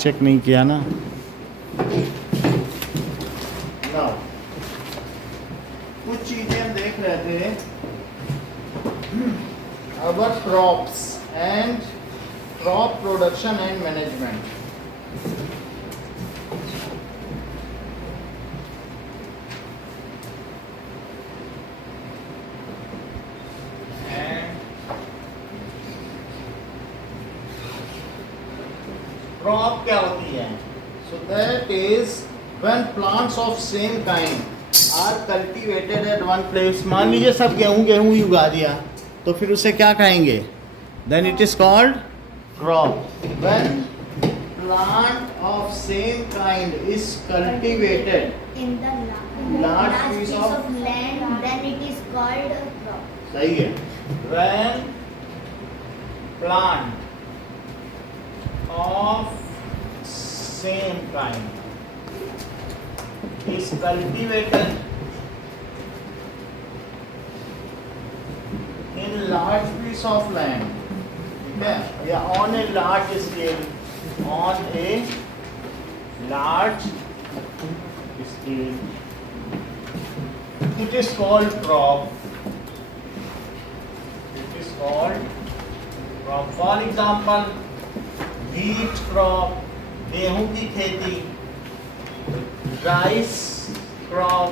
Check नहीं किया ना। कुछ चीजें हम देख रहे थे, our crops and crop production and management. Crop क्या होती है? So that is when plants of same kind are cultivated at one place. मान लीजिए सब गेहूं ही उगा दिया, तो फिर उसे क्या कहेंगे? Then it is called crop. When plant of same kind is cultivated in the large large piece piece of of land, then it is called a crop. सही है। When plant of same kind is cultivated in large piece of land, ठीक है, या on a large scale, on a large scale, it is called crop. It is called crop. For example, wheat crop, गेहूं की खेती, rice crop,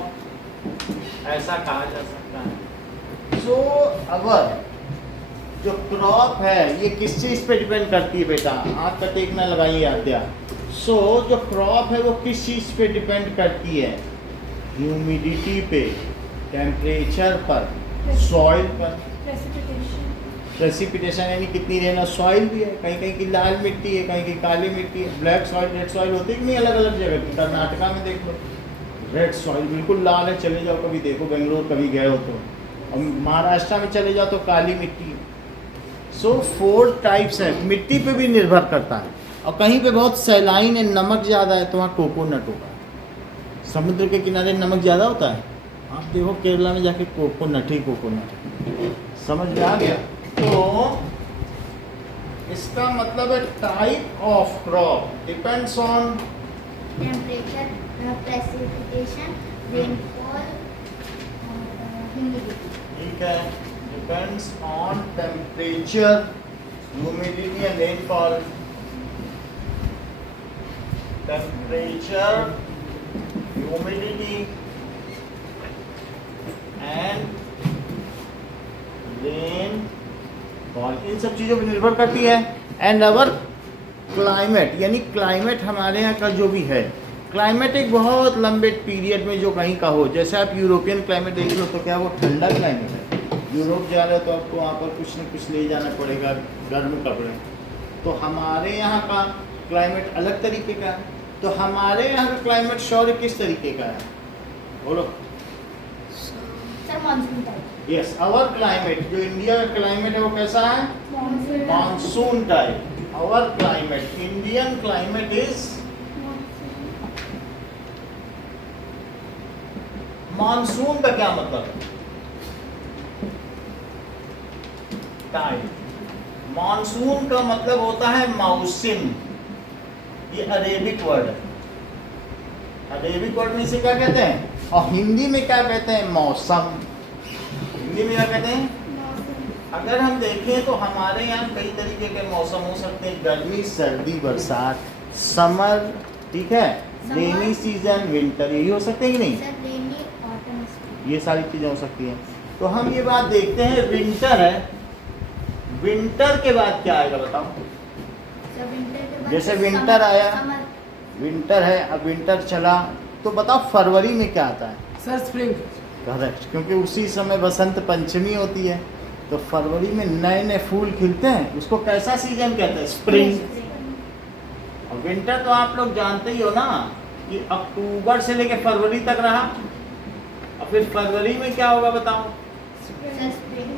ऐसा कहा जा सकता है। सो अवर जो क्रॉप है ये किस चीज पे डिपेंड करती है बेटा? आँख का टेकना लगाइए आद्या। सो जो क्रॉप है वो किस चीज पे डिपेंड करती है? ह्यूमिडिटी पे, टेम्परेचर पर, सॉइल पर। प्रेसिपिटेशन यानी कितनी रहना, सॉइल भी है, कहीं कहीं की लाल मिट्टी है, कहीं की काली मिट्टी है, ब्लैक सॉइल, रेड सॉइल होती है कि नहीं अलग अलग जगह की? कर्नाटका में देख लो रेड सॉइल बिल्कुल लाल है, चले जाओ कभी देखो, बेंगलोर कभी गए हो तो, और महाराष्ट्र में चले जाओ तो काली मिट्टी है। सो 4 टाइप्स है, मिट्टी पे भी निर्भर करता है। और कहीं पे बहुत सैलाइन है, नमक ज़्यादा है तो वहाँ कोकोनट होगा। समुद्र के किनारे नमक ज़्यादा होता है, आप देखो केरला में जाके कोकोनट ही कोकोनट। समझ में आ गया? तो इसका मतलब है type of crop depends on Temperature, precipitation, rainfall, humidity. ठीक है, depends on temperature, humidity and rainfall. Temperature, humidity and rainfall, इन सब चीज़ों पर निर्भर करती है। एंड अवर क्लाइमेट, यानी क्लाइमेट हमारे यहाँ का जो भी है, क्लाइमेट एक बहुत लंबे पीरियड में जो कहीं का हो, जैसे आप यूरोपियन क्लाइमेट देख लो तो क्या वो ठंडा क्लाइमेट है? यूरोप जा रहे हो तो आपको वहाँ पर कुछ न कुछ ले जाना पड़ेगा, गर्म कपड़े। तो हमारे यहाँ का क्लाइमेट अलग तरीके का है। तो हमारे यहाँ का क्लाइमेट शौर्य किस तरीके का है? बोलो। Sir, monsoon type. Yes, our climate, जो इंडिया का क्लाइमेट है वो कैसा है? Monsoon type. Our climate, Indian climate is monsoon का क्या मतलब है? टाइप। मानसून का मतलब होता है मौसम, ये अरेबिक वर्ड है। अरेबिक वर्ड में इसे क्या कहते हैं? और हिंदी में क्या कहते हैं? मौसम। हिंदी में क्या कहते हैं? अगर हम देखें तो हमारे यहाँ कई तरीके के मौसम हो सकते हैं, गर्मी, सर्दी, बरसात, समर, ठीक है, रेनी सीजन, विंटर, यही हो सकते हैं कि नहीं? Sir, rainy, autumn, spring. ये सारी चीज़ें हो सकती हैं। तो हम ये बात देखते हैं, विंटर है, विंटर के बाद क्या आएगा बताओ? Sir, winter के बाद जैसे summer, विंटर आया, summer. विंटर है, अब विंटर चला, तो बताओ फरवरी में क्या आता है? Sir spring. करेक्ट, क्योंकि उसी समय बसंत पंचमी होती है। तो फरवरी में नए नए फूल खिलते हैं, उसको कैसा सीजन कहते हैं? स्प्रिंग। और विंटर तो आप लोग जानते ही हो ना कि अक्टूबर से लेकर फरवरी तक रहा, और फिर फरवरी में क्या होगा बताओ? Sir, spring.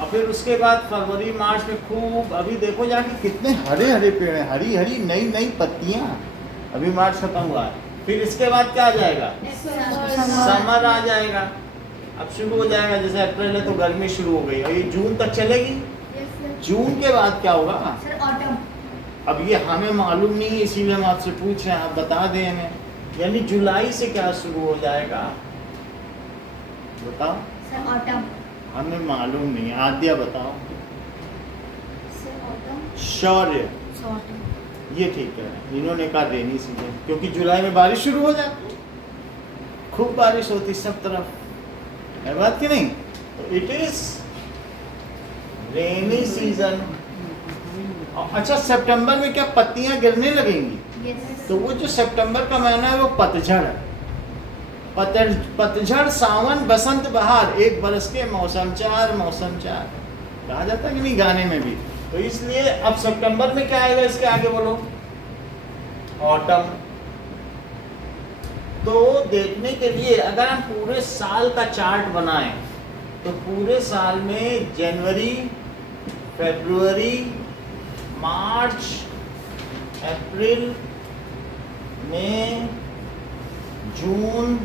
और फिर उसके बाद फरवरी मार्च में खूब, अभी देखो जाके कितने हरे हरे पेड़ हैं, हरी हरी नई नई पत्तियां। अभी मार्च खत्म हुआ है, फिर इसके बाद क्या आ जाएगा? समर आ जाएगा। अब शुरू हो जाएगा, जैसे अप्रैल है तो गर्मी शुरू हो गई, और ये जून तक चलेगी। Yes, sir. जून के बाद क्या होगा? Sir, autumn. अब ये हमें मालूम नहीं है, इसीलिए हम आपसे पूछ रहे हैं, आप बता दें हमें। यानी जुलाई से क्या शुरू हो जाएगा, बताओ। Sir autumn. हमें मालूम नहीं, आद्या बताओ। Sir autumn. शौर्य, ऑटम। ये ठीक है, इन्होंने कहा रेनी सीजन, क्योंकि जुलाई में बारिश शुरू हो जाती है, खूब बारिश होती सब तरफ, है बात कि नहीं? तो इट इज रेनी सीजन। अच्छा, सितंबर में क्या पत्तियां गिरने लगेंगी? यस। तो वो जो सितंबर का महीना है वो पतझड़ है। पतझड़, सावन, बसंत, बहार, एक बरस के मौसम चार कहा जाता है कि नहीं गाने में भी। तो इसलिए अब सितंबर में क्या आएगा, इसके आगे बोलो। ऑटम। तो देखने के लिए अगर हम पूरे साल का चार्ट बनाएं तो पूरे साल में जनवरी, फरवरी, मार्च, अप्रैल, मई, जून,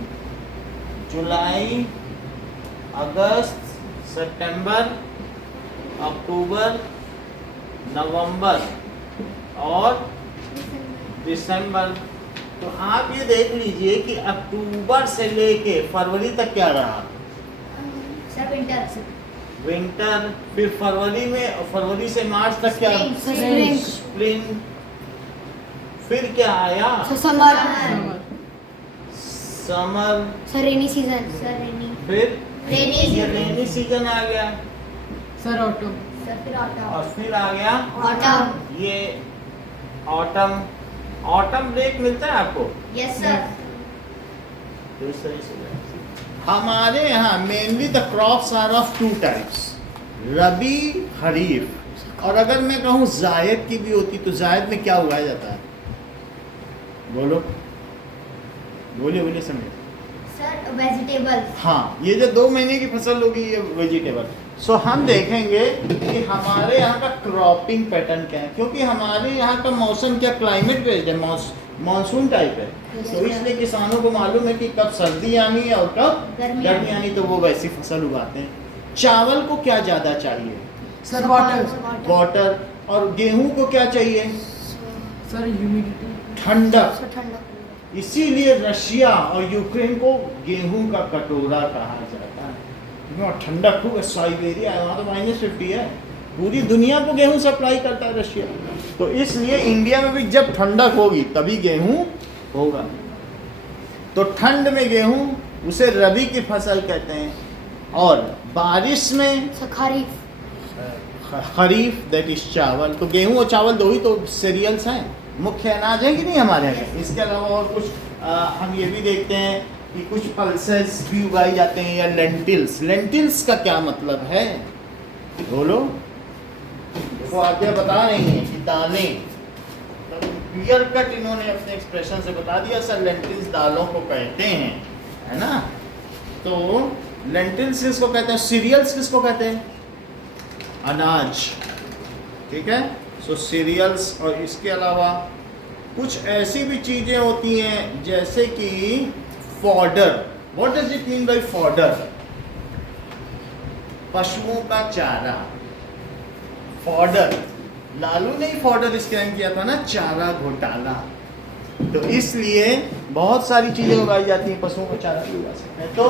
जुलाई, अगस्त, सितंबर, अक्टूबर, नवंबर और दिसंबर। तो आप ये देख लीजिए कि अक्टूबर से लेके फरवरी तक क्या रहा, सर विंटर। विंटर। फिर फरवरी से मार्च तक क्या, स्प्रिंग। स्प्रिंग। फिर क्या आया, summer. Summer. Sir rainy season. Sir rainy. फिर रेनी ये रेनी सीजन आ गया। Sir autumn. सर फिर ऑटम। और फिर आ गया ऑटम। ये ऑटम। ऑटम ब्रेक मिलता है आपको? Yes sir. तो इस तरह से हमारे यहाँ mainly the crops are of two types, rabi, kharif. और अगर मैं कहूँ जायद की भी होती तो जायद में क्या उगाया जाता है, बोलो बोलिए समझे। Sir vegetable. हाँ, ये जो 2 महीने की फसल होगी ये वेजिटेबल। सो हम देखेंगे कि हमारे यहाँ का क्रॉपिंग पैटर्न क्या है, क्योंकि हमारे यहाँ का मौसम क्या क्लाइमेट बेस्ड है, मानसून टाइप है। तो इसलिए किसानों को मालूम है कि कब सर्दी आनी है और कब गर्मी आनी, तो वो वैसी फसल उगाते हैं। चावल को क्या ज़्यादा चाहिए, सर वाटर। वाटर। और गेहूं को क्या चाहिए, सर ह्यूमिडिटी। ठंडक। ठंडा। इसीलिए रशिया और यूक्रेन को गेहूं का कटोरा कहा जाता है। ठंडक खूब, साइबेरिया है वहाँ तो -50 है, पूरी दुनिया को गेहूं सप्लाई करता है रशिया। तो इसलिए इंडिया में भी जब ठंडक होगी तभी गेहूं होगा। तो ठंड में गेहूं, उसे रबी की फसल कहते हैं। और बारिश में खरीफ, दैट इज चावल। तो गेहूं और चावल 2 ही तो सीरियल्स हैं, मुख्य अनाज है कि नहीं हमारे यहाँ। इसके अलावा और कुछ हम ये भी देखते हैं कि कुछ पल्सेस भी उगाई जाते हैं, या लेंटिल्स। लेंटिल्स का क्या मतलब है, बोलो। देखो आगे बता रही हैं कि दालें, क्लियर कट इन्होंने अपने एक्सप्रेशन से बता दिया। सर लेंटिल्स दालों को कहते हैं, है ना। तो लेंटिल्स किसको कहते हैं, सीरियल्स किसको कहते हैं, अनाज, ठीक है। सो सीरियल्स। और इसके अलावा कुछ ऐसी भी चीज़ें होती हैं जैसे कि fodder. What does it mean bye fodder, पशुओं का चारा। फॉडर, लालू ने ही फॉडर स्कैम किया था ना, चारा घोटाला। तो इसलिए बहुत सारी चीज़ें उगाई जाती हैं, पशुओं का चारा भी उगा सकते हैं। तो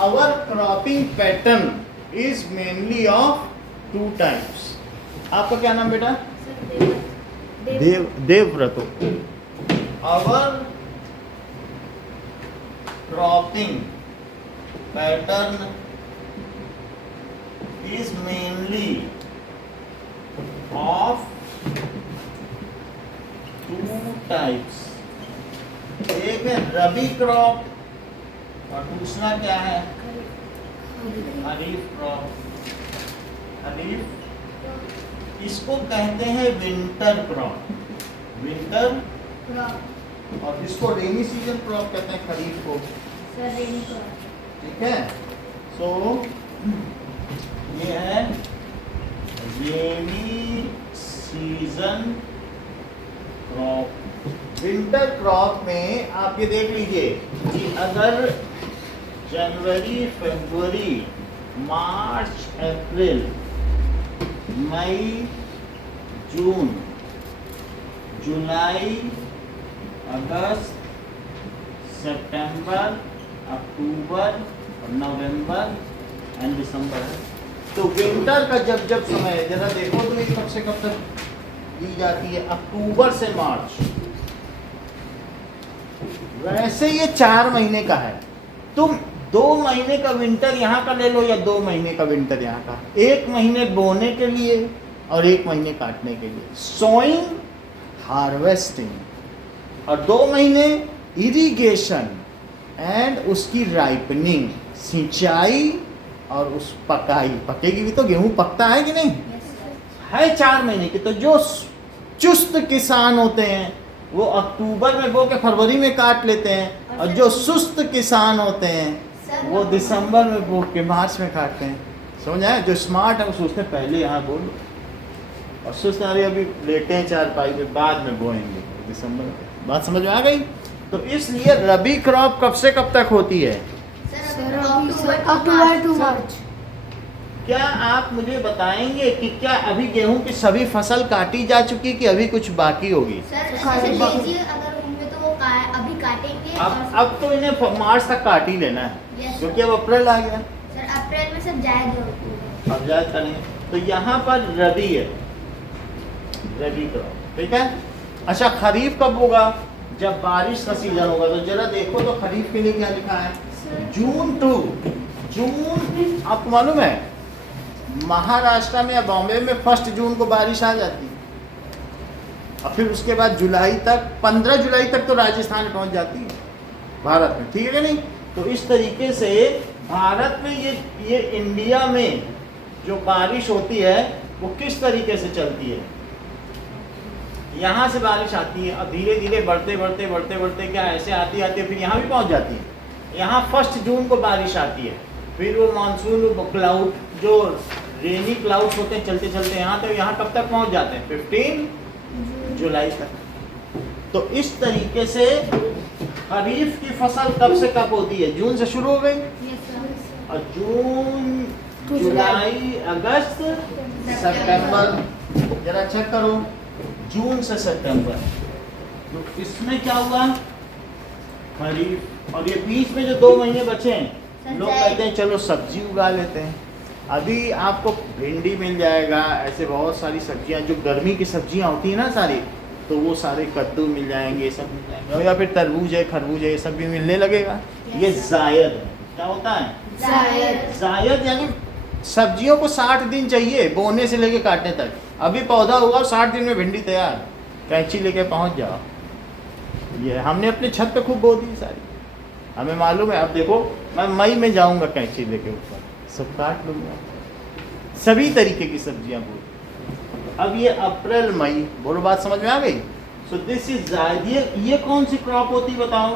our cropping pattern is mainly of 2 types. आपका क्या नाम बेटा? Devvrat. Our cropping pattern is mainly of 2 types. एक है रबी क्रॉप और दूसरा क्या है, खरीफ क्रॉप। खरीफ, इसको कहते हैं विंटर क्रॉप, विंटर। और इसको रेनी सीजन क्रॉप कहते हैं, खरीफ को। सर रेनी क्रॉप। ठीक है। सो ये है rainy season crop. Winter crop में आप ये देख लीजिए कि अगर जनवरी, फरवरी, मार्च, अप्रैल, मई, जून, जुलाई, अगस्त, सितंबर, अक्टूबर और नवंबर एंड दिसंबर है। तो विंटर का जब जब समय है, जरा देखो तो ये कब से कब तक दी जाती है, अक्टूबर से मार्च। वैसे ये 4 महीने का है। तुम 2 महीने का विंटर यहाँ का ले लो या 2 महीने का विंटर यहाँ का, 1 महीने बोने के लिए और 1 महीने काटने के लिए, सोइंग, हार्वेस्टिंग, और 2 महीने इरिगेशन एंड उसकी राइपनिंग, सिंचाई और उस पकाई। पकेगी भी तो, गेहूं पकता है कि नहीं, है 4 महीने की। तो जो चुस्त किसान होते हैं वो अक्टूबर में बो के फरवरी में काट लेते हैं, और जो सुस्त किसान होते हैं वो दिसंबर में बो के मार्च में काटते हैं। समझ आया? जो स्मार्ट है वो सोचते हैं पहले यहाँ बो लो, और सुस्त नारी अभी लेटे हैं चारपाई पे, बाद में बोएंगे दिसंबर में। बात समझ में आ गई? तो इसलिए रबी क्रॉप कब से कब तक होती है? अक्टूबर टू मार्च। क्या आप मुझे बताएंगे कि क्या अभी गेहूं की सभी फसल काटी जा चुकी कि अभी कुछ बाकी होगी? सर लीजिए, अगर होंगे तो वो अभी काटेंगे। अब तो इन्हें मार्च तक काट ही लेना है, Yes, क्योंकि अब अप्रैल आ गया। सर अप्रैल में सब जाएगा। अब जायद करेंगे। तो यहाँ पर रबी है, रबी क्रॉप, ठीक है। अच्छा, खरीफ कब होगा? जब बारिश का सीजन होगा। तो जरा देखो तो खरीफ के लिए क्या लिखा है? जून टू जून। आपको मालूम है महाराष्ट्र में या बॉम्बे में 1 जून को बारिश आ जाती है, और फिर उसके बाद जुलाई तक, 15 जुलाई तक तो राजस्थान में पहुंच जाती है भारत में, ठीक है नहीं? तो इस तरीके से भारत में ये इंडिया में जो बारिश होती है वो किस तरीके से चलती है? यहाँ से बारिश आती है और धीरे धीरे बढ़ते बढ़ते बढ़ते बढ़ते क्या ऐसे आती है फिर यहाँ भी पहुँच जाती है। यहाँ 1 जून को बारिश आती है, फिर वो मानसून क्लाउड जो रेनी क्लाउड्स होते हैं चलते चलते यहाँ तो यहाँ कब तक पहुँच जाते हैं? 15 जुलाई तक। तो इस तरीके से खरीफ की फसल कब से कब होती है? जून से शुरू हो गई, और जून, जुलाई, अगस्त, सितंबर। जरा चेक करो, जून से सितंबर। तो इसमें क्या हुआ? खरीफ। और ये बीच में जो 2 महीने बचे हैं, लोग कहते हैं चलो सब्जी उगा लेते हैं। अभी आपको भिंडी मिल जाएगा, ऐसे बहुत सारी सब्जियां जो गर्मी की सब्जियां होती है ना सारी, तो वो सारे कद्दू मिल जाएंगे, ये सब मिल जाएंगे, या फिर तरबूज है, खरबूज है, ये सब भी मिलने लगेगा। ये जायद है। क्या होता है? जायद यानी सब्जियों को 60 दिन चाहिए बोने से लेके काटने तक। अभी पौधा हुआ और 60 दिन में भिंडी तैयार, कैंची लेके पहुंच जाओ। ये हमने अपने छत पे खूब बो दी सारी, हमें मालूम है। अब देखो मैं मई में जाऊंगा कैंची लेके ऊपर, सब काट लूंगा, सभी तरीके की सब्जियां बो। अब ये अप्रैल मई, बोलो बात समझ में आ गई? सो दिस इज जायद। ये कौन सी क्रॉप होती बताओ?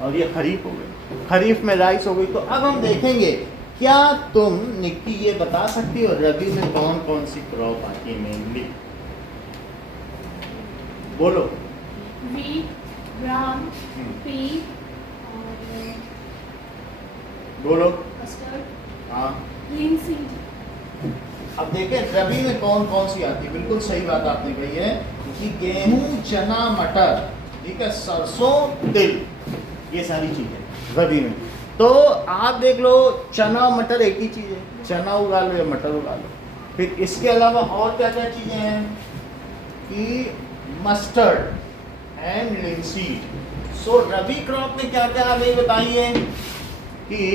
और ये खरीफ हो गई, खरीफ में राइस हो गई। तो अब हम देखेंगे, क्या तुम निक्की ये बता सकती हो रबी में कौन कौन सी क्रॉप आती है मेनली? बोलो। wheat, gram, pea और बोलो। mustard, हाँ, linseed। अब देखें रबी में कौन कौन सी आती है। बिल्कुल सही बात आपने कही है कि गेहूं, चना, मटर, ठीक है, सरसों, तिल, ये सारी चीजें रबी में। तो आप देख लो, चना मटर एक ही चीज़ है, चना उगा लो या मटर उगा लो। फिर इसके अलावा और क्या क्या चीज़ें हैं कि mustard and linseed. So rabi crop में क्या क्या आप ये बताइए कि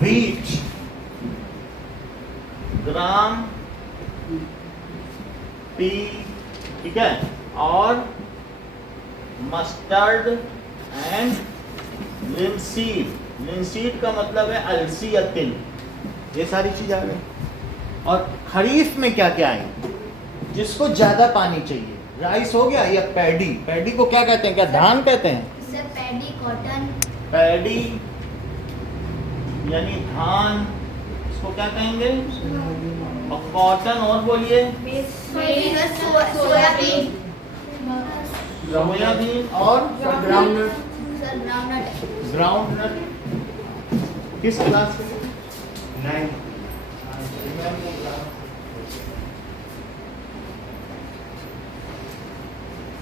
व्हीट, ग्राम, पी, ठीक है, और मस्टर्ड एंड लिनसीड। लिनसीड का मतलब है अलसी या तिल, ये सारी चीज आ गई। और खरीफ में क्या क्या है जिसको ज्यादा पानी चाहिए? राइस हो गया या पैडी। पैडी को क्या कहते हैं? क्या धान कहते हैं? Sir paddy, cotton. पैडी यानी धान, इसको क्या कहेंगे? और कॉटन, और बोलिए। सोयाबीन। सोयाबीन और ग्राउंडनट। Sir groundnut. ग्राउंडनट किस क्लास में? 9।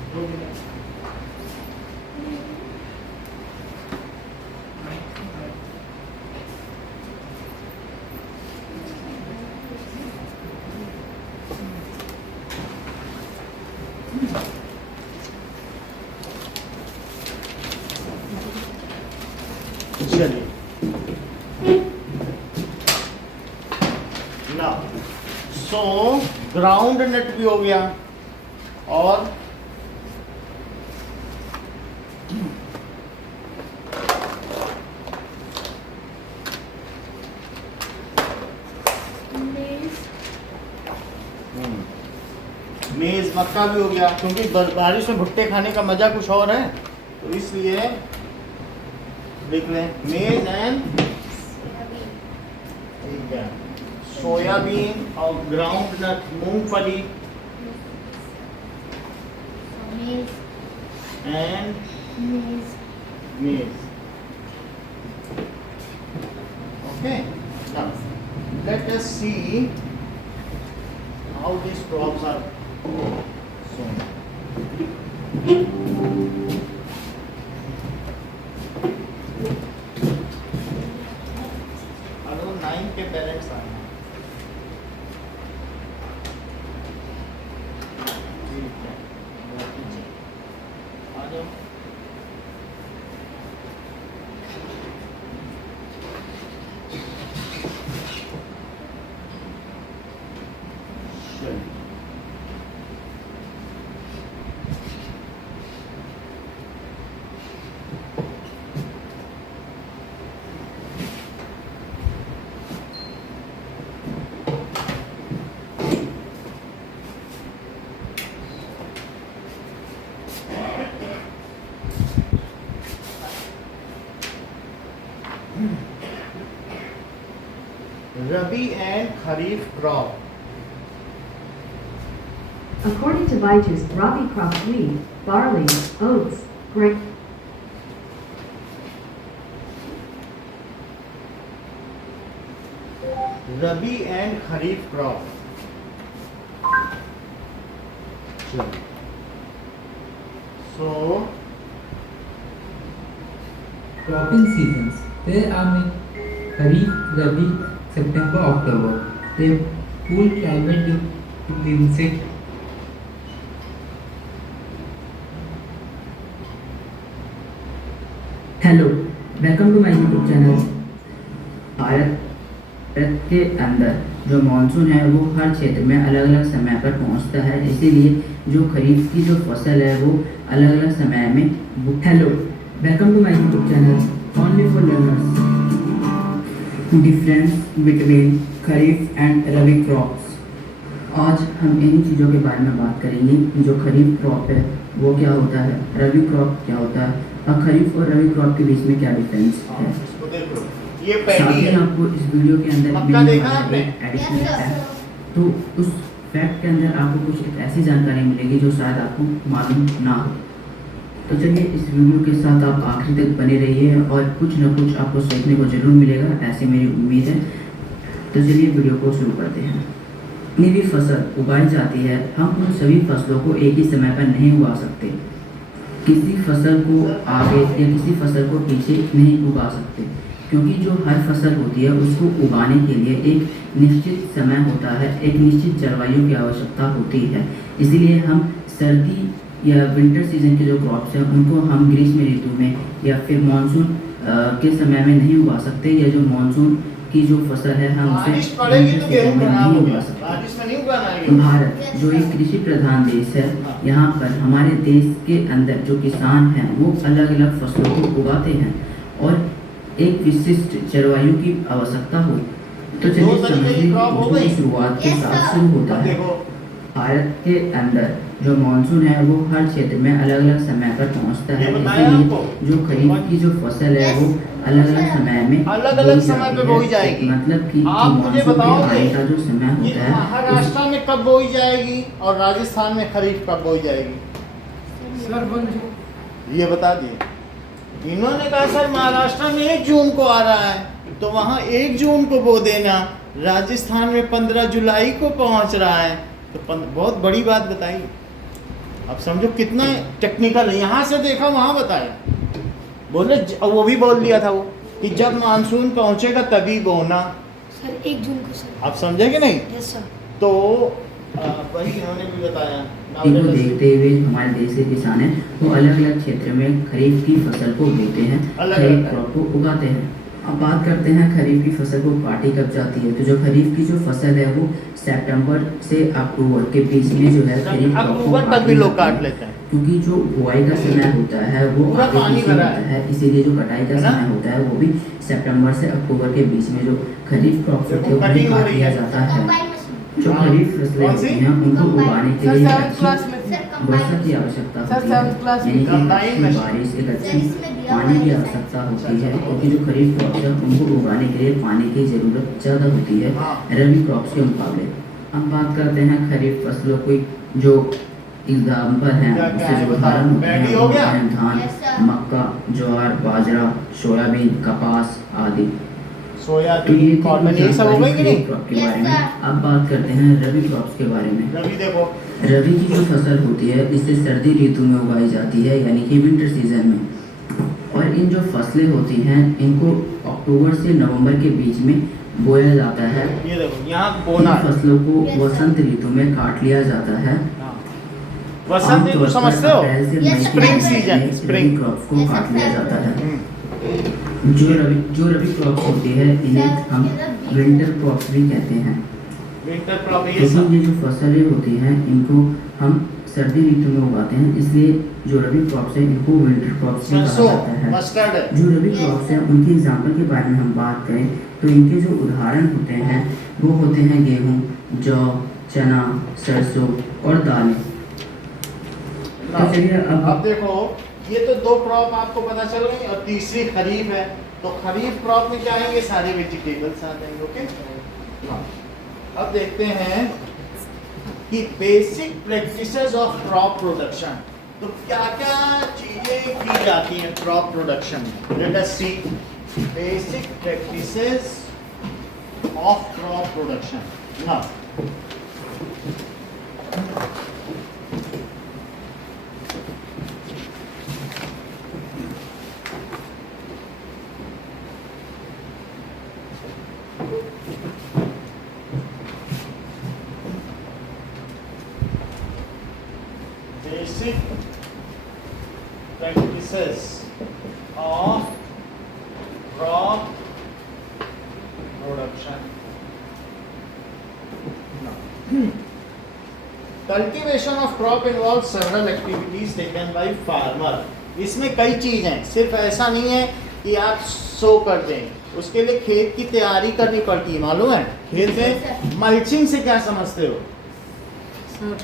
चलिए ना, सो ग्राउंड नट भी हो गया और मेज मक्का भी हो गया, क्योंकि बारिश में भुट्टे खाने का मजा कुछ और है, तो इसलिए लिख लें मेज एंड ठीक है सोयाबीन और ग्राउंड नट मूंगफली एंड मेज। Okay, now let us see how these crops are sown. अगर 9 के पेरेंट्स आए हैं, ठीक है, आ जाओ। चलिए rabi and kharif crop. According to Vitus, Rabi crops wheat, barley, oats, grain. Rabi and kharif crop. So Cropping seasons. There are many Kharif, Rabi, September, October. They cool climate in insect. Hello, welcome to my YouTube channel. Bharat के अंदर जो monsoon है वो हर क्षेत्र में अलग अलग समय पर पहुंचता है, इसीलिए जो खरीफ की जो फसल है वो अलग अलग समय में। Hello, welcome to my YouTube channel only for learners. Difference between kharif and rabi crops. आज हम इन्हीं चीज़ों के बारे में बात करेंगे। जो खरीफ क्रॉप है वो क्या होता है, रबी क्रॉप क्या होता है, और खरीफ और रबी क्रॉप के बीच में क्या डिफरेंस है। इसको देखो, ये साथ पहली ही है। आपको इस वीडियो के अंदर मक्का देखा आपने? एडिशनल फैक्ट, तो उस फैक्ट के अंदर आपको कुछ एक ऐसी जानकारी मिलेगी जो शायद आपको मालूम ना हो। तो चलिए इस वीडियो के साथ आप आखिर तक बने रहिए और कुछ ना कुछ आपको सीखने को जरूर मिलेगा, ऐसी मेरी उम्मीद है। तो चलिए वीडियो को शुरू करते हैं। जितनी भी फसल उगाई जाती है, हम उन सभी फसलों को एक ही समय पर नहीं उगा सकते। किसी फसल को आगे या किसी फसल को पीछे नहीं उगा सकते, क्योंकि जो हर फसल होती है उसको उगाने के लिए एक निश्चित समय होता है, एक निश्चित जलवायु की आवश्यकता होती है। इसीलिए हम सर्दी या विंटर सीजन के जो क्रॉप्स हैं उनको हम ग्रीष्म ऋतु में या फिर मानसून के समय में नहीं उगा सकते, या जो मानसून की जो फसल है हम उसे बारिश पड़ेगी तो गेहूं में खराब नहीं हो उगा गया, सकते। बारिश में नहीं उगाना है गेहूं। भारत जो एक कृषि प्रधान देश है, यहाँ पर हमारे देश के अंदर जो किसान हैं वो अलग अलग फसलों को उगाते हैं और एक विशिष्ट जलवायु की आवश्यकता हो। तो चलिए दो तरीके की समझिए क्रॉप हो उसकी गई। शुरुआत के Yes, साथ sir. शुरू होता अब है। देखो, भारत के अंदर जो मानसून है वो हर क्षेत्र में अलग अलग समय पर पहुंचता है, ये बताया इसीलिए आपको। जो खरीफ की जो फसल है वो अलग अलग समय में अलग-अलग बोई समय पे जाती बोई है। जाएगी। मतलब कि जो आप मुझे मानसून के बताओगे आने का जो समय ये होता है उस महाराष्ट्र में कब बोई जाएगी और राजस्थान में खरीफ कब बोई जाएगी, सर 1 जून। ये बता दिए। इन्होंने कहा सर महाराष्ट्र में 1 जून को आ रहा है, तो वहाँ 1 जून को बो देना, राजस्थान में 15 जुलाई को पहुँच रहा है, तो बहुत बड़ी बात बताई। अब समझो कितना टेक्निकल है, यहाँ से देखा वहाँ बताया, बोले वो भी बोल दिया था वो कि जब मानसून पहुँचेगा तभी बोना। सर 1 जून को सर। आप समझे कि नहीं? Yes sir. तो वही इन्होंने भी बताया। इनको देखते हुए हमारे देश के किसान हैं वो अलग अलग क्षेत्र में खरीफ की फसल को बोते हैं, खरीफ क्रॉप को उगाते हैं। अब बात करते हैं खरीफ की फसल को काटी कब जाती है। तो जो खरीफ की जो फसल है वो सितंबर से अक्टूबर के बीच में जो है खरीफ क्रॉप को अक्टूबर तक भी लोग काट लेते हैं, क्योंकि जो बुआई का समय होता है वो पूरा आगे पानी पीछे भरा होता है। है, इसीलिए जो कटाई का है ना? समय होता है वो भी सितंबर से अक्टूबर के बीच में जो खरीफ क्रॉप होते हैं वो कटिंग हो काट रही लिया है। जाता है। Combine machine. जो खरीफ फसलें कौन सी? होती हैं उनको उगाने के सर लिए 7th अच्छी क्लास में सर वर्षा कंबाइन की आवश्यकता सर, होती है, 7th क्लास में यानी कि कंबाइन अच्छी मशीन। बारिश, एक अच्छी सर, इसमें दिया पानी हुआ की है आवश्यकता होती अच्छा, है, अच्छा। क्योंकि जो खरीफ क्रॉप है उनको उगाने के लिए पानी की जरूरत ज़्यादा होती है हाँ। रबी क्रॉप्स के मुकाबले। हम बात करते हैं खरीफ फसलों की जो एग्जाम्पल हैं, क्या उससे है जो बताओ? उदाहरण होते पैडी हैं हो वो गया? हैं धान, Yes, sir. मक्का, ज्वार, बाजरा, सोयाबीन, कपास आदि। तो सोयाबीन, ये कॉटन, ये सब हो गई कि नहीं? क्रॉप के Yes, बारे में। sir. अब बात करते हैं रबी क्रॉप्स के बारे में। रवि देखो, रबी की जो फसल होती है इसे सर्दी ऋतु में उगाई जाती है, यानी कि विंटर सीजन में। और इन जो फसलें होती हैं इनको अक्टूबर से नवंबर के बीच में बोया जाता है। ये देखो यहाँ इन बोना है। फसलों को Yes, sir. वसंत ऋतु में काट लिया जाता है। हाँ। वसंत ऋतु आमतौर पर समझते हो? अप्रैल से Yes, मई के spring बीच में season, रबी spring. क्रॉप्स को Yes, काट लिया sir. जाता है। हम्म। जो रबी क्रॉप्स होती है इन्हें हम विंटर क्रॉप्स भी कहते हैं, विंटर क्रॉप ये क्योंकि सब ये जो फसलें होती हैं इनको हम सर्दी ऋतु में उगाते हैं, इसलिए जो रबी क्रॉप्स है इनको विंटर क्रॉप्स भी कहा सरसों, जाता है। मस्टर्ड है। जो रबी Yes, क्रॉप्स sir. हैं उनके एग्जाम्पल के बारे में हम बात करें तो इनके जो उदाहरण होते हैं वो होते हैं गेहूँ, जौ, चना, सरसों और दालें। तो चलिए अब देखो, ये तो 2 क्रॉप आपको पता चल गई और तीसरी खरीफ है। तो खरीफ क्रॉप में क्या आएंगे? सारे वेजिटेबल्स आ जाएंगे। ओके, हाँ। अब देखते हैं कि basic practices of crop production. तो क्या क्या चीजें की जाती हैं क्रॉप प्रोडक्शन में? Let us see basic practices of crop production. ना basic practices of crop production. Cultivation of crop involves several activities taken by farmer. इसमें कई चीज हैं, सिर्फ ऐसा नहीं है कि आप सो कर दें, उसके लिए खेत की तैयारी करनी पड़ती है। मालूम है खेत में मल्चिंग से क्या समझते हो? Sir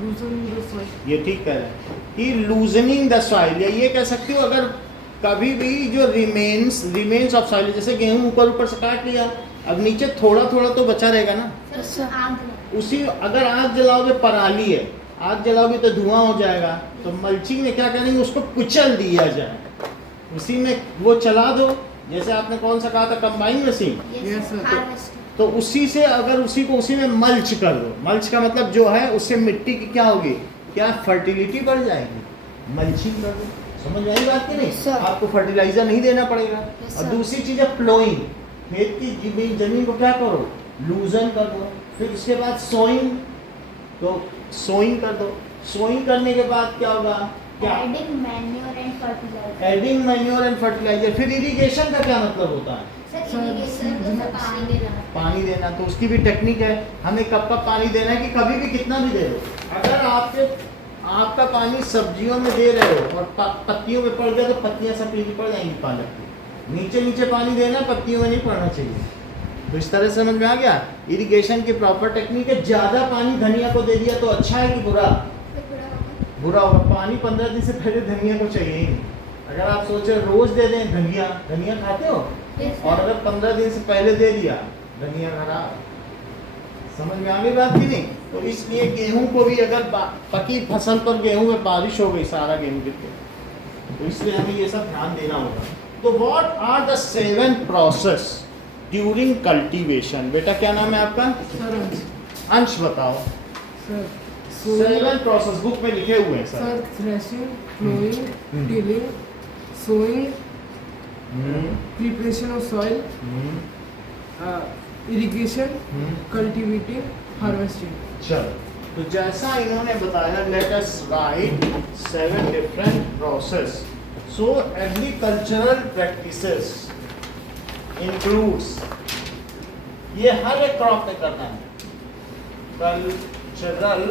लूजन the soil. ये ठीक कह रहे हैं कि लूजनिंग द सॉइल, या ये कह सकते हो अगर कभी भी जो रिमेन्स ऑफ सॉइल, जैसे गेहूं ऊपर से काट लिया, अब नीचे थोड़ा थोड़ा तो बचा रहेगा ना। सर आग लगा। उसी अगर आग जलाओगे, पराली है, आग जलाओगे तो धुआं हो जाएगा। तो मल्चिंग में क्या करेंगे, उसको कुचल दिया जाए, उसी में वो चला दो। जैसे आपने कौन सा कहा था, combine machine, Yes, sir. Harvester. तो उसी से अगर उसी को उसी में मल्च कर दो। मल्च का मतलब जो है उससे मिट्टी की क्या होगी, क्या फर्टिलिटी बढ़ जाएगी। मल्चिंग कर दो, समझ में आई बात की नहीं? Yes, sir. आपको फर्टिलाइजर नहीं देना पड़ेगा। Yes, और sir. दूसरी चीज है प्लोइंग, खेत की जमीन को क्या करो, लूजन कर दो। फिर उसके बाद सोइंग, तो सोइंग कर दो। सोइंग करने के बाद क्या होगा, क्या adding manure and fertiliser. Adding manure and fertiliser. फिर इरिगेशन का क्या मतलब होता है, सर इरिगेशन जैसे पानी देना। पानी देना। तो उसकी भी टेक्निक है, हमें कब कब पानी देना है कि कभी भी कितना भी दे दो। अगर आपका पानी सब्जियों में दे रहे हो और पत्तियों में पड़ गया तो पत्तियां सब पीली पड़ जाएंगी पालक की। नीचे पानी देना, पत्तियों में नहीं पड़ना चाहिए। तो इस तरह समझ में आ गया इरिगेशन की प्रॉपर टेक्निक है। ज़्यादा पानी धनिया को दे दिया तो अच्छा है कि बुरा? बुरा होगा। पानी 15 दिन से पहले धनिया को चाहिए ही नहीं। अगर आप सोचे रोज दे दें धनिया खाते हो, और अगर 15 दिन से पहले दे दिया, धनिया खराब। समझ में आ गई बात की नहीं? तो इसलिए गेहूं को भी अगर पकी फसल पर गेहूं में बारिश हो गई, सारा गेहूं गिर गया, तो इसलिए हमें ये सब ध्यान देना होगा। तो what are the 7 process during cultivation? बेटा क्या नाम है आपका? सर अंश बताओ। सर 7 प्रोसेस बुक में लिखे हुए हैं sir. Sir threshing, ploughing, tilling, sowing, preparation of soil, irrigation, cultivating, harvesting. चलो, तो जैसा इन्होंने बताया, let us write 7 different process. So agricultural practices includes, ये हर एक क्रॉप में करना है। कल्चरल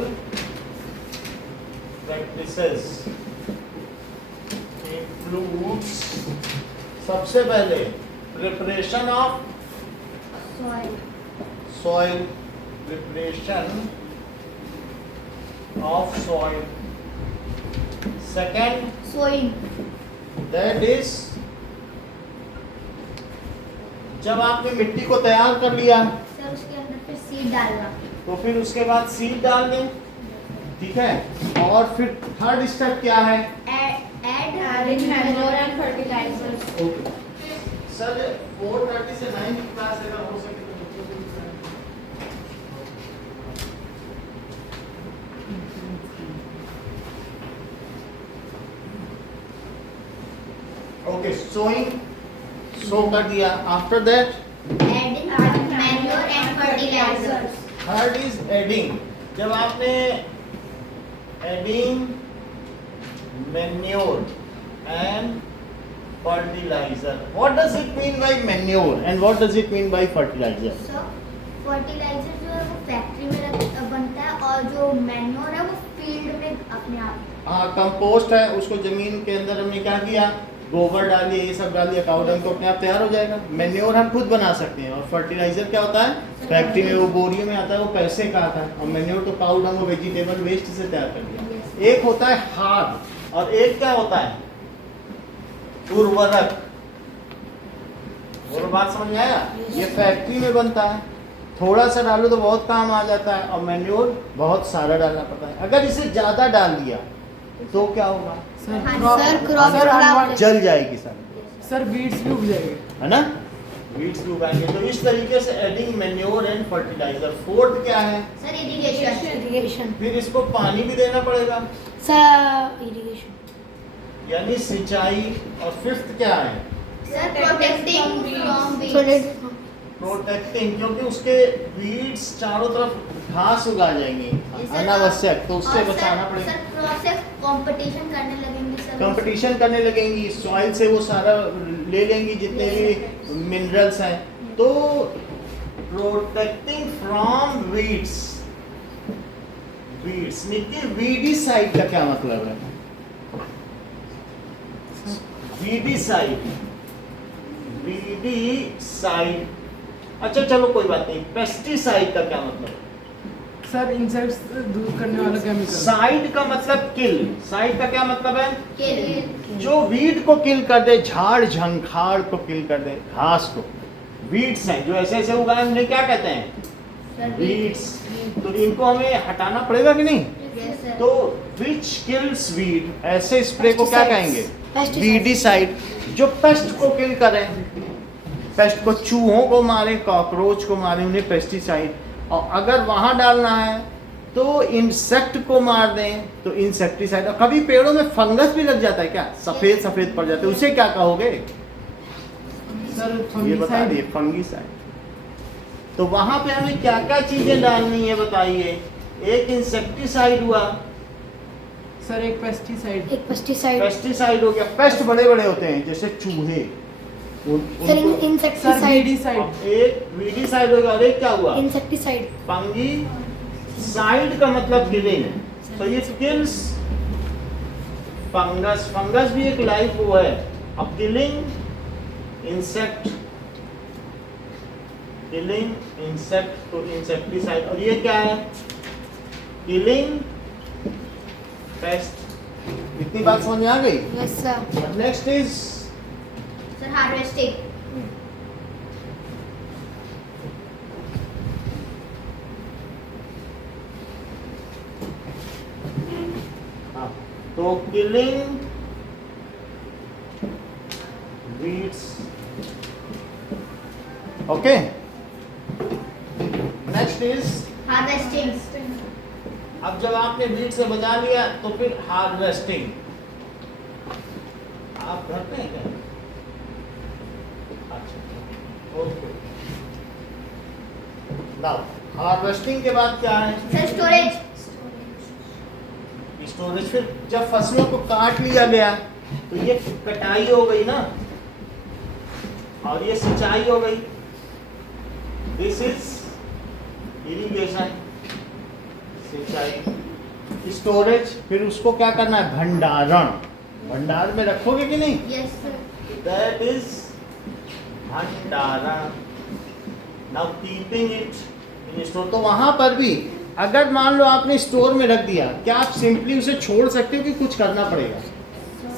प्रैक्टिसेस इंक्लूड्स, सबसे पहले preparation of soil, soil, preparation of soil. Second, sowing, that is, जब आपने मिट्टी को तैयार कर लिया सर उसके अंदर फिर सीड डालना, तो फिर उसके बाद सीड डाल दें, ठीक है। और फिर थर्ड स्टेप क्या है? Add manure and fertilisers. Okay sir, 4:30 से 9 की क्लास अगर हो सके तो बच्चों को भी ओके, सोइंग, सो कर दिया। After that adding manure and fertilisers. Third is adding, जब आपने adding manure and fertiliser, what does it mean by manure and what does it mean by fertiliser? Sir fertiliser जो है वो factory में बनता है और जो मैन्योर है वो फील्ड में अपने आप। हाँ, कंपोस्ट है, उसको जमीन के अंदर हमने क्या किया, गोबर डालिए, ये सब डालिए, काउ डंग तो अपने आप तैयार हो जाएगा। मैन्योर हम खुद बना सकते हैं। और फर्टिलाइजर क्या होता है, फैक्ट्री में वो बोरियों में आता है, वो पैसे का आता है। और मैन्योर तो काउ डंग, वेजिटेबल वेस्ट से तैयार कर दिया। एक होता है खाद और एक क्या होता है, उर्वरक। और बात समझ में आया? ये फैक्ट्री में बनता है, थोड़ा सा डालो तो बहुत काम आ जाता है, और मैन्योर बहुत सारा डालना पड़ता है। अगर इसे ज्यादा डाल दिया तो क्या होगा? सर क्रॉप जल जाएगी सर, सर वीड्स भी उग जाएंगे, है ना, वीड्स भी उगाएंगे। तो इस तरीके से adding manure and fertiliser. Fourth क्या है? Sir irrigation. फिर इसको पानी भी देना पड़ेगा, सर इरिगेशन, यानी सिंचाई। और फिफ्थ क्या है? Sir protecting from weeds. Protecting, क्योंकि उसके वीड्स चारों तरफ घास उगा जाएंगी अनावश्यक, तो उससे बचाना पड़ेगा। सर प्रोसेस कंपटीशन करने लगेंगे सर, कंपटीशन करने लगेंगी, सॉइल से वो सारा ले लेंगी जितने भी मिनरल्स हैं। तो प्रोटेक्टिंग फ्रॉम वीड्स, वीड्स निकी, वीडीसाइड का क्या मतलब है? वीडीसाइड, वीडीसाइड, अच्छा चलो कोई बात नहीं। पेस्टिसाइड का क्या मतलब? सर इंसेक्ट्स दूर करने वाला केमिकल। साइड का मतलब किल, साइड का क्या मतलब है? किल। जो वीड को किल कर दे, झाड़ झंखाड़ को किल कर दे, घास को, वीड्स हैं जो ऐसे ऐसे उगाए, उन्हें क्या कहते हैं? वीड्स। तो इनको हमें हटाना पड़ेगा कि नहीं? Yes sir. तो विच किल्स वीड, ऐसे स्प्रे को क्या कहेंगे? वीडीसाइड। जो पेस्ट को किल करें, पेस्ट को, चूहों को मारे, कॉकरोच को मारे, उन्हें पेस्टिसाइड। और अगर वहां डालना है तो इंसेक्ट को मार दें तो इंसेक्टिसाइड। और कभी पेड़ों में फंगस भी लग जाता है क्या, सफेद सफेद पड़ जाते हैं, उसे क्या कहोगे? सर ये बता दिए, फंगीसाइड। तो वहां पे हमें क्या क्या चीजें डालनी है बताइए? एक इंसेक्टिसाइड हुआ, सर एक पेस्टिसाइड, एक पेस्टिसाइड, पेस्टिसाइड हो गया। पेस्ट बड़े बड़े होते हैं जैसे चूहे, सर उनको- सर इंसेक्टिसाइड, वीडीसाइड, एक वीडीसाइड हो गया। और एक क्या हुआ? इंसेक्टिसाइड, फंगीसाइड का मतलब किलिंग। तो ये किल्स फंगस, फंगस भी एक लाइफ वो है। अब किलिंग इंसेक्ट, किलिंग इंसेक्ट, तो इंसेक्टिसाइड। और ये क्या है? Killing pest. इतनी बात समझ में आ गई? Yes sir, next is sir harvesting. तो killing weeds, okay. Next is, harvesting. अब जब आपने बीट से बजा लिया तो फिर हार्वेस्टिंग। आप करते हैं क्या? अच्छा, ओके। नाउ हार्वेस्टिंग के बाद क्या है? Sir storage. स्टोरेज। फिर जब फसलों को काट लिया गया तो ये कटाई हो गई ना, और ये सिंचाई हो गई। दिस इज इरिगेशन, सिंचाई। स्टोरेज, फिर उसको क्या करना है? भंडारण। भंडार में रखोगे कि नहीं? Yes sir. दैट इज भंडारण। Now keeping it in store. तो वहां पर भी अगर मान लो आपने स्टोर में रख दिया, क्या आप सिंपली उसे छोड़ सकते हो कि कुछ करना पड़ेगा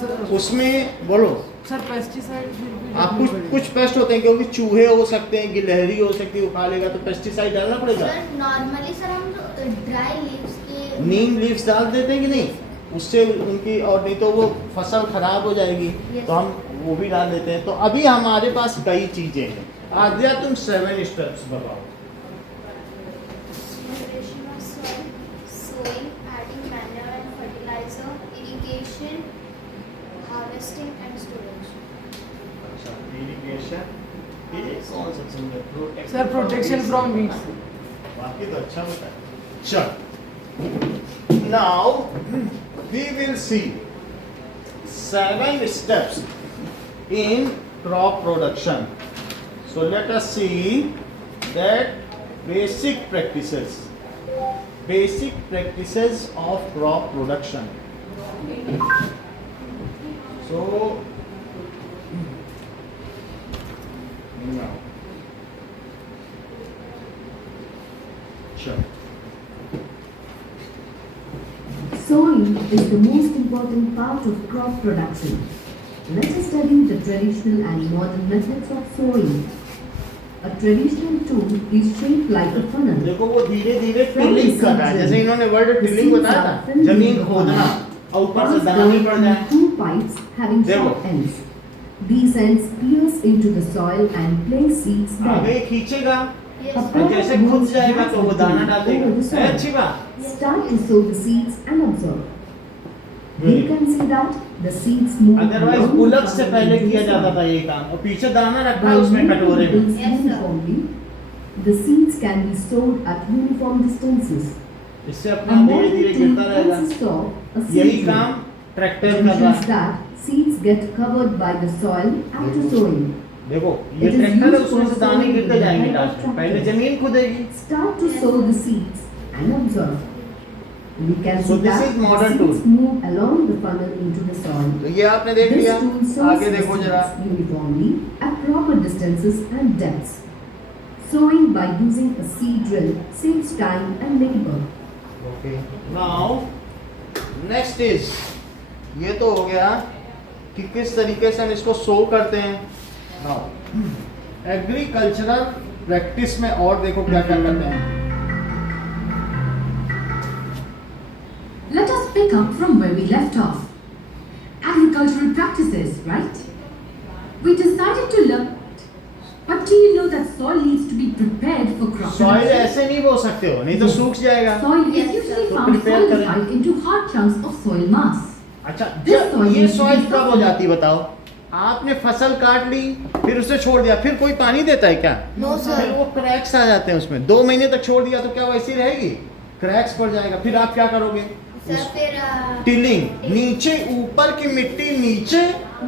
सर उसमें? बोलो। सर पेस्टिसाइड आप कुछ पेस्ट होते हैं, क्योंकि चूहे हो सकते हैं, गिलहरी हो सकती है, वो खा लेगा, तो पेस्टिसाइड डालना पड़ेगा। सर नॉर्मली सर हम जो ड्राई लीव्स के नीम लीव्स डाल देते हैं कि नहीं, उससे उनकी, और नहीं तो वो फसल खराब हो जाएगी, Yes. तो हम वो भी डाल देते हैं। तो अभी हमारे पास कई चीजें हैं। आद्या तुम 7 स्टेप्स बताओ। Preparation of soil, sowing, adding manure and fertilizer, irrigation, harvesting and storage. अच्छा, इरिगेशन, ये कौन सा चीज? Sir protection from weeds. बाकी तो अच्छा बताया। चल, now we will see 7 steps in crop production. So let us see that basic practices of crop production. So now, sure. Sowing is the most important part of crop production. Let us study the traditional and modern methods of sowing. A traditional tool is shaped like a funnel. देखो वो धीरे धीरे tilling कर रहा है, जैसे इन्होंने word tilling बताया था, जमीन खोदना और ऊपर से दाना नहीं पड़ जाए। Two pipes having sharp ends. These ends pierce into the soil and place seeds आगे there. खींचेगा, यस A सर। और जैसे खुद जाएगा तो वो दाना डाल देगा। है अच्छी बात। Start to sow the seeds and observe. You can see that the seeds move. Otherwise along the bullock से funnel पहले into the किया जाता soil. था ये काम, और पीछे दाना रखा By है उसमें moving कटोरे में। these Yes, sir. uniformly, the seeds can be sowed at uniform distances. इससे A अपना धीरे modern धीरे tool गिरता रहेगा। consists of a यही seed drill. काम ट्रैक्टर It कर रहा ensures है। that seeds get covered by the soil after sowing. देखो ये It is ट्रैक्टर है, used उसमें for से दाने sowing गिरते with the जाएंगे help of लास्ट में। पहले tractors. जमीन खुदेगी। Start to sow the seeds and observe. We can So see this that is the modern seeds tool. move along the funnel into the soil. तो ये आपने देख This लिया, tool sows आगे the देखो जरा। seeds uniformly at proper distances and depths. Sowing by using a seed drill saves time and labor. Okay, now next is, ये तो हो गया कि किस तरीके से हम इसको सो करते हैं। नाउ एग्रीकल्चरल प्रैक्टिस में और देखो क्या क्या करते हैं। Let us pick up from where we left off. Agricultural practices, right? We decided to learn. But do you know that soil needs to be prepared for crop soil production? ऐसे नहीं बो सकते हो, नहीं तो सूख जाएगा। Soil is Yes, usually sir. found Prepare करें। solidified into hard chunks of soil mass. अच्छा, This soil ये needs to सॉइल be कब हो जाती है बताओ? आपने फसल काट ली, फिर उसे छोड़ दिया, फिर कोई पानी देता है क्या? No, sir. फिर वो क्रैक्स आ जाते हैं उसमें। 2 महीने तक छोड़ दिया तो क्या वैसी रहेगी? क्रैक्स पड़ जाएगा। फिर आप क्या करोगे? सर फिर टिलिंग, नीचे ऊपर की मिट्टी नीचे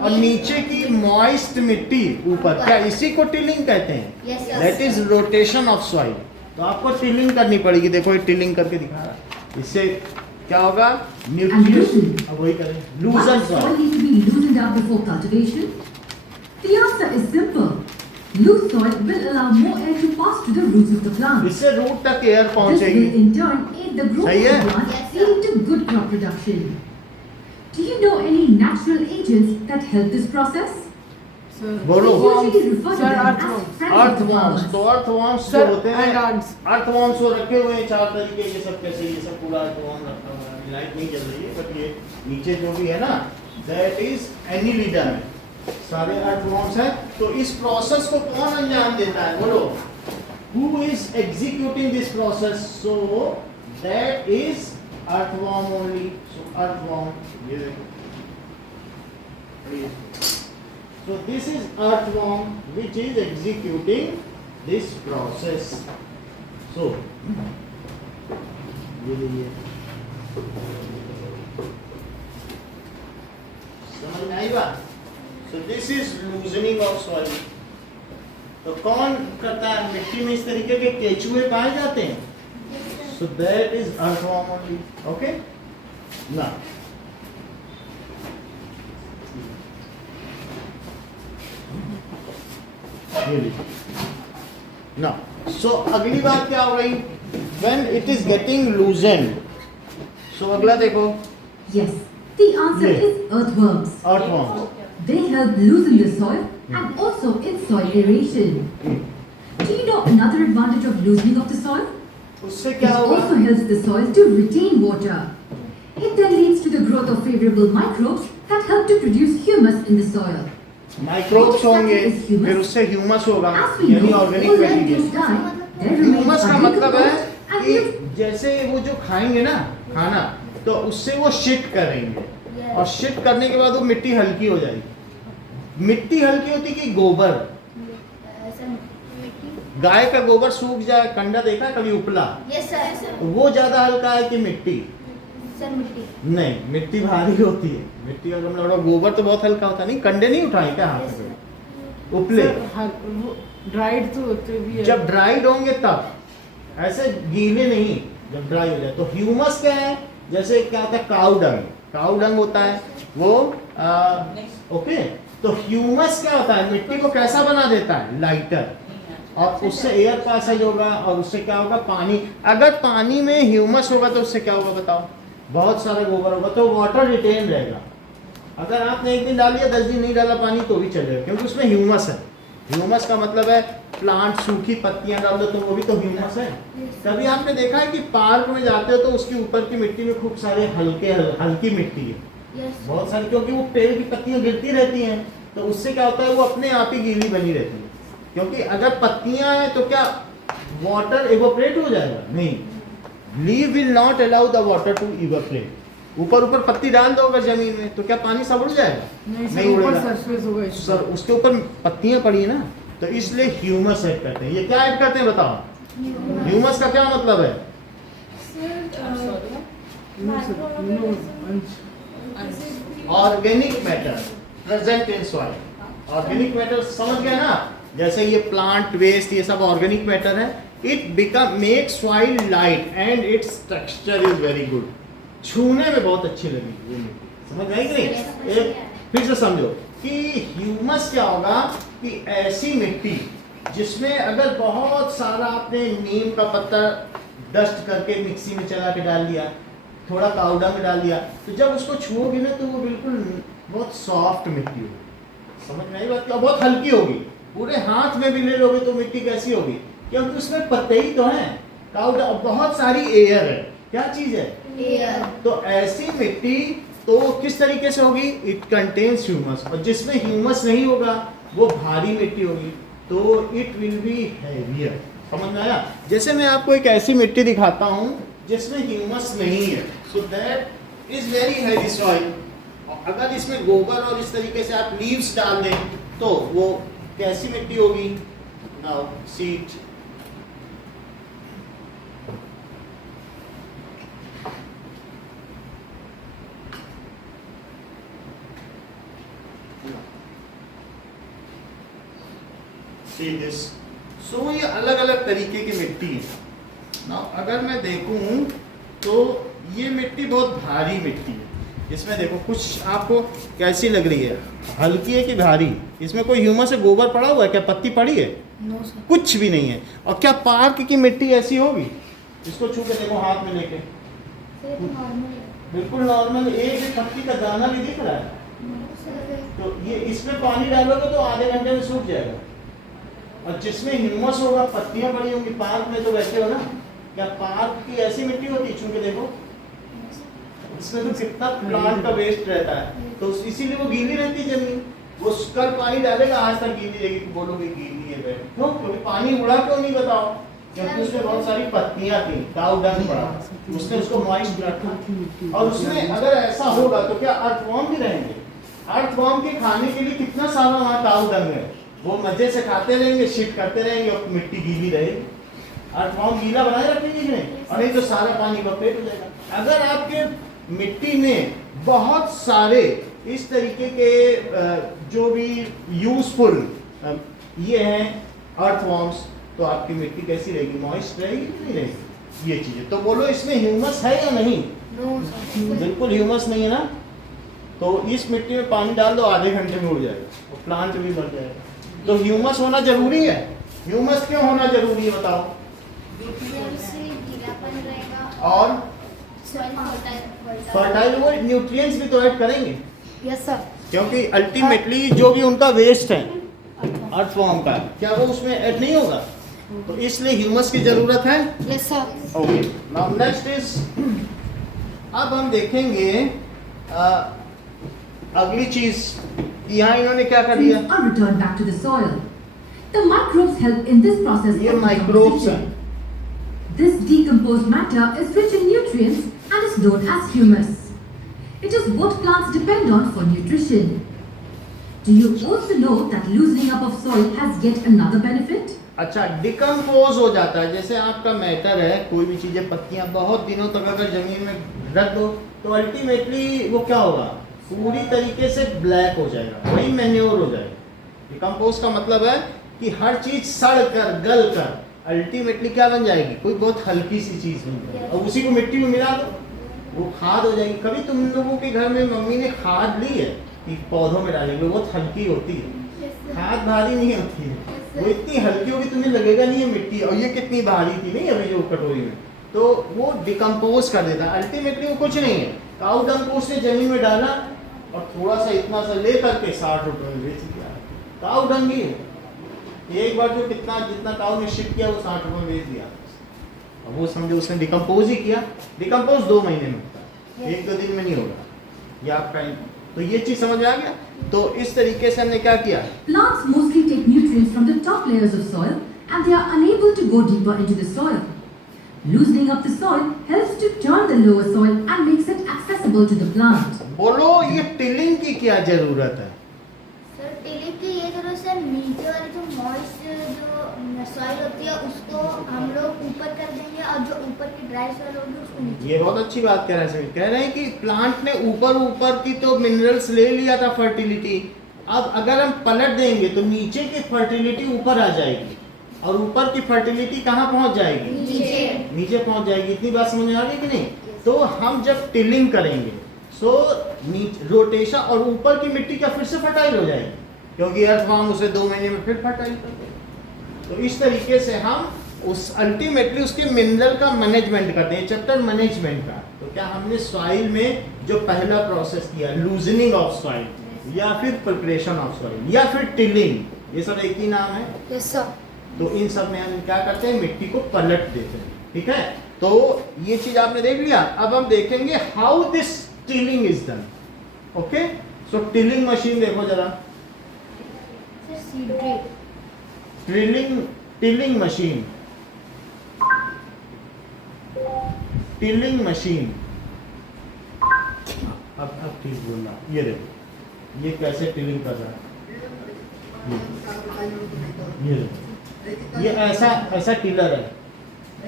और नीचे की मॉइस्ट मिट्टी ऊपर, क्या इसी को टिलिंग कहते हैं? Yes sir. That is rotation of soil. तो आपको टिलिंग करनी पड़ेगी। देखो ये टिलिंग करके दिखा रहा है। इससे क्या होगा? न्यूट्रिएंट्स, अब वही करें, लूजन Why does soil. soil need to be loosened up before cultivation? The answer is simple. Loose soil will allow more air to pass to the roots of the plant. इससे रूट तक air This पहुंचेगी। will in turn aid the growth सही of है? the plant, Yes, sir. leading to good crop production. Do you know any natural agents that help this process? Sir बोलो। We usually refer to Sir, them as earthworms. friends of the earthworms, farmers. तो earthworms जो Sir, होते हैं, and ants. Earthworms वो रखे हुए हैं 4 तरीके के, सब कैसे, ये सब पूरा अर्थवॉर्म रखा हुआ है। लाइट नहीं जल रही है, बट ये नीचे जो भी है ना, दैट इज एनिलिडन, सारे अर्थवॉर्म्स हैं। तो इस प्रोसेस को कौन अंजाम देता है? बोलो, who is executing this process? So that is earthworm only. So earthworm, ये देखो. So this is earthworm which is executing this process. So ये देखिए, समझ में आई बात? So this is loosening of soil. तो कौन करता है? मिट्टी में इस तरीके के केचुए पाए जाते हैं. So that is earthworm only. Okay? Now. Now. So अगली बात क्या हो गई? When it is getting loosened. So अगला देखो. Yes, the answer Yeah. is earthworms. Earthworms. They help loosen the soil and also in soil aeration. Do you know another advantage of loosening of the soil? उससे It क्या होगा? also helps the soil to retain water. It then leads to the growth of favorable microbes that help to produce humus in the soil. Microbes होंगे, फिर उससे humus होगा, As we यानी know, organic all material. relatives die. There remains humus a का मतलब है decomposed and कि used. जैसे वो जो खाएंगे ना खाना, तो उससे वो शिट करेंगे और शिट करने के बाद वो मिट्टी हल्की हो जाएगी. मिट्टी हल्की होती कि गोबर? गाय का गोबर सूख जाए, कंडा देखा कभी उपला, यस सर. वो ज्यादा हल्का है कि मिट्टी? सर मिट्टी. नहीं, मिट्टी भारी होती है. मिट्टी का मतलब गोबर तो बहुत हल्का होता है. नहीं, कंडे नहीं उठाए क्या हाथ से? उपले ड्राइड तो होते भी है. जब ड्राइड होंगे तब, ऐसे गीले नहीं, जब ड्राई हो जाए. तो ह्यूमस क्या है? जैसे क्या होता है? काऊ डंग. काऊ डंग होता है वो ओके. तो ह्यूमस क्या होता है? मिट्टी को कैसा बना देता है? लाइटर. और उससे एयर पासेज होगा और उससे क्या होगा? पानी. अगर पानी में ह्यूमस होगा तो उससे क्या होगा बताओ? बहुत सारा गोबर होगा तो वाटर रिटेन रहेगा. अगर आपने एक दिन डाल दिया, 10 दिन नहीं डाला पानी तो भी चलेगा, क्योंकि उसमें ह्यूमस है. ह्यूमस का मतलब है प्लांट सूखी पत्तियां डाल दो तो वो भी तो ह्यूमस है. कभी आपने देखा है कि पार्क में जाते हो तो उसके ऊपर की मिट्टी में खूब सारे हल्की मिट्टी है, यस. बहुत सारी, क्योंकि वो पेड़ की पत्तियां गिरती रहती हैं. तो उससे क्या होता है? वो अपने आप ही गीली बनी रहती है. क्योंकि अगर पत्तियां हैं तो क्या वाटर इवोपरेट हो जाएगा? नहीं. Leave will not allow the water to evaporate. ऊपर पत्ती डाल दो अगर जमीन में तो क्या पानी सब उड़ जाएगा? नहीं ऊपर उड़ेगा. सरफेस होगा इसका. सर उसके ऊपर पत्तियां पड़ी है ना, तो इसलिए ह्यूमस ऐड करते हैं. ये क्या ऐड करते हैं बताओ? ह्यूमस का क्या मतलब है? Organic matter present in soil. Organic matter समझ गए ना? जैसे ये प्लांट वेस्ट, ये सब ऑर्गेनिक मैटर है. It become make soil light and it's texture is very good. छूने में बहुत अच्छी लगी ये मिट्टी. समझ आई कि नहीं? एक फिर से समझो कि ह्यूमस क्या होगा कि ऐसी मिट्टी जिसमें अगर बहुत सारा आपने नीम का पत्ता डस्ट करके मिक्सी में चला के डाल दिया, थोड़ा पाउडर में डाल दिया, तो जब उसको छुओगे ना तो वो बिल्कुल बहुत सॉफ्ट मिट्टी होगी. समझ में आई बात? क्या बहुत हल्की होगी. पूरे हाथ में भी ले लोगे तो मिट्टी कैसी होगी? क्योंकि उसमें पत्ते ही तो हैं. पाउडर बहुत सारी एयर है. क्या चीज है? एयर. तो ऐसी मिट्टी तो किस तरीके से होगी? It contains humus. और जिसमें ह्यूमस नहीं होगा वो भारी मिट्टी होगी, तो इट विल बी हैवियर. समझ में आया? जैसे मैं आपको एक ऐसी मिट्टी दिखाता हूँ जिसमें ह्यूमस नहीं है, so that is very heavy soil. अगर इसमें गोबर और इस तरीके से आप लीव्स डाल दें तो वो कैसी मिट्टी होगी? Now seat. See this. So ये अलग अलग तरीके की मिट्टी है. Now अगर मैं देखूं तो ये मिट्टी बहुत भारी मिट्टी है. इसमें देखो कुछ आपको कैसी लग रही है? हल्की है कि भारी? इसमें कोई ह्यूमस से गोबर पड़ा हुआ है क्या? पत्ती पड़ी है? No sir. कुछ भी नहीं है. और क्या पार्क की मिट्टी ऐसी होगी? इसको छू के देखो हाथ में लेके, सर नॉर्मल है. बिल्कुल नॉर्मल. एक भी पत्ती का दाना भी दिख रहा है? सर तो ये इसमें पानी डालोगे तो आधे घंटे में सूख जाएगा. और जिसमें ह्यूमस होगा, पत्तियां पड़ी होंगी, पार्क में तो वैसे हो ना. क्या पार्क की ऐसी मिट्टी होती है? चूंकि देखो इसमें तो कितना प्लांट का वेस्ट रहता है, तो इसीलिए वो गीली रहती है जमीन. वो कल पानी डालेगा आज तक गीली रहेगी, बोलोगे गीली है. क्यों? क्योंकि पानी उड़ा क्यों नहीं बताओ? क्योंकि उसमें बहुत सारी पत्तियां थी, काऊ डंग पड़ा, उसने उसको मॉइस्ट रखा। और उसमें अगर ऐसा होगा तो क्या अर्थवॉर्म भी रहेंगे? अर्थवॉर्म के खाने के लिए कितना सारा वहाँ काऊ डंग है, वो मजे से खाते रहेंगे, शिट करते रहेंगे और मिट्टी गीली रहेगी। अर्थवॉर्म गीला बनाए रखेंगे कि नहीं? और नहीं तो सारा पानी बपेट हो जाएगा। अगर आपके मिट्टी में बहुत सारे इस तरीके के जो भी यूजफुल ये हैं अर्थवॉर्म्स, तो आपकी मिट्टी कैसी रहेगी? मॉइस्ट रहेगी कि नहीं रहेगी? ये चीजें तो बोलो, इसमें ह्यूमस है या नहीं? बिल्कुल ह्यूमस नहीं है ना। तो इस मिट्टी में पानी डाल दो, आधे घंटे में उड़ जाएगा और प्लांट भी मर जाएगा। तो ह्यूमस होना जरूरी है। ह्यूमस क्यों होना जरूरी है बताओ? से गीलापन रहेगा और सॉइल फर्टाइल वो न्यूट्रिएंट्स भी तो ऐड करेंगे, यस सर। क्योंकि अल्टीमेटली जो भी उनका वेस्ट है अर्थवॉर्म का, क्या वो उसमें ऐड नहीं होगा? तो इसलिए ह्यूमस की जरूरत है। Yes sir. Okay, now next is, अब हम देखेंगे अगली चीज, यहाँ इन्होंने क्या कर दिया? Are returned back to the soil. The microbes help in this process. ये of माइक्रोब्स decomposition. हैं। This decomposed matter is rich in nutrients and is known as humus. It is what plants depend on for nutrition. Do you also know that loosening up of soil has yet another benefit? अच्छा, decompose हो जाता है। जैसे आपका matter है, कोई भी चीजें, पत्तियां बहुत दिनों तक अगर जमीन में रख दो तो अल्टीमेटली वो क्या होगा? पूरी तरीके से ब्लैक हो जाएगा, वही मैन्योर हो जाएगा। डिकम्पोज का मतलब है कि हर चीज सड़ कर गल कर अल्टीमेटली क्या बन जाएगी? कोई बहुत हल्की सी चीज बन जाएगी, और उसी को मिट्टी में मिला दो, वो खाद हो जाएगी। कभी तुम लोगों के घर में मम्मी ने खाद ली है कि पौधों में डालेंगे? बहुत हल्की होती है, खाद भारी नहीं होती है, वो इतनी हल्की होगी तुम्हें लगेगा नहीं है मिट्टी, और ये कितनी भारी थी नहीं अभी जो कटोरी में, तो वो डिकम्पोज कर देता है। अल्टीमेटली वो कुछ नहीं है, काऊ डंग को उसने जमीन में डाला और थोड़ा सा इतना सा ले करके 60 रुपए में बेच दिया। काऊ डंग ही है, एक बार जो कितना जितना काऊ ने शिफ्ट किया वो 60 रुपए में बेच दिया। अब वो समझो उसने डिकम्पोज ही किया। डिकम्पोज 2 महीने में होता है, 1-2 दिन में नहीं होगा। ये आपका, तो ये चीज समझ में आ गया। तो इस तरीके से हमने क्या किया? Plants mostly take nutrients from the top layers of soil and they are unable to go deeper into the soil. Loosening up the soil helps to turn the lower soil and makes it accessible to the plant. बोलो ये tilling की क्या जरूरत है? Sir tilling की ये जरूरत sir, नीचे वाली जो मॉइस्ट जो सॉइल होती है उसको हम लोग ऊपर कर देंगे और जो ऊपर की ड्राई सॉइल होगी उसको नीचे। ये बहुत अच्छी बात कह रहे हैं। कह रहे हैं कि प्लांट ने ऊपर की तो मिनरल्स ले लिया था, फर्टिलिटी, अब अगर हम पलट देंगे तो नीचे की फर्टिलिटी ऊपर आ जाएगी और ऊपर की फर्टिलिटी कहाँ पहुंच जाएगी? नीचे पहुंच जाएगी। इतनी बात समझ में आ गई कि नहीं? तो हम जब टिलिंग करेंगे सो रोटेशन, और ऊपर की मिट्टी क्या फिर से फर्टाइल हो जाएगी, क्योंकि अर्थवॉर्म उसे 2 महीने में फिर फर्टाइल कर देगा। तो इस तरीके से हम उस अल्टीमेटली उसके मिनरल का मैनेजमेंट करते हैं, चैप्टर मैनेजमेंट का। तो क्या हमने सॉइल में जो पहला प्रोसेस किया, लूजनिंग ऑफ सॉइल या फिर प्रिपरेशन ऑफ सॉइल या फिर टिलिंग, ये सब एक ही नाम है। Yes sir. तो इन सब में हम क्या करते हैं? मिट्टी को पलट देते हैं। ठीक है, तो ये चीज आपने देख लिया। अब हम देखेंगे how this tilling is done. Okay, so tilling machine देखो जरा। Sir seed drill. Tilling machine, tilling machine. अब ठीक बोलना। ये देखो, ये कैसे टिलिंग कर रहा है। ये देखो, ये ऐसा टिलर है,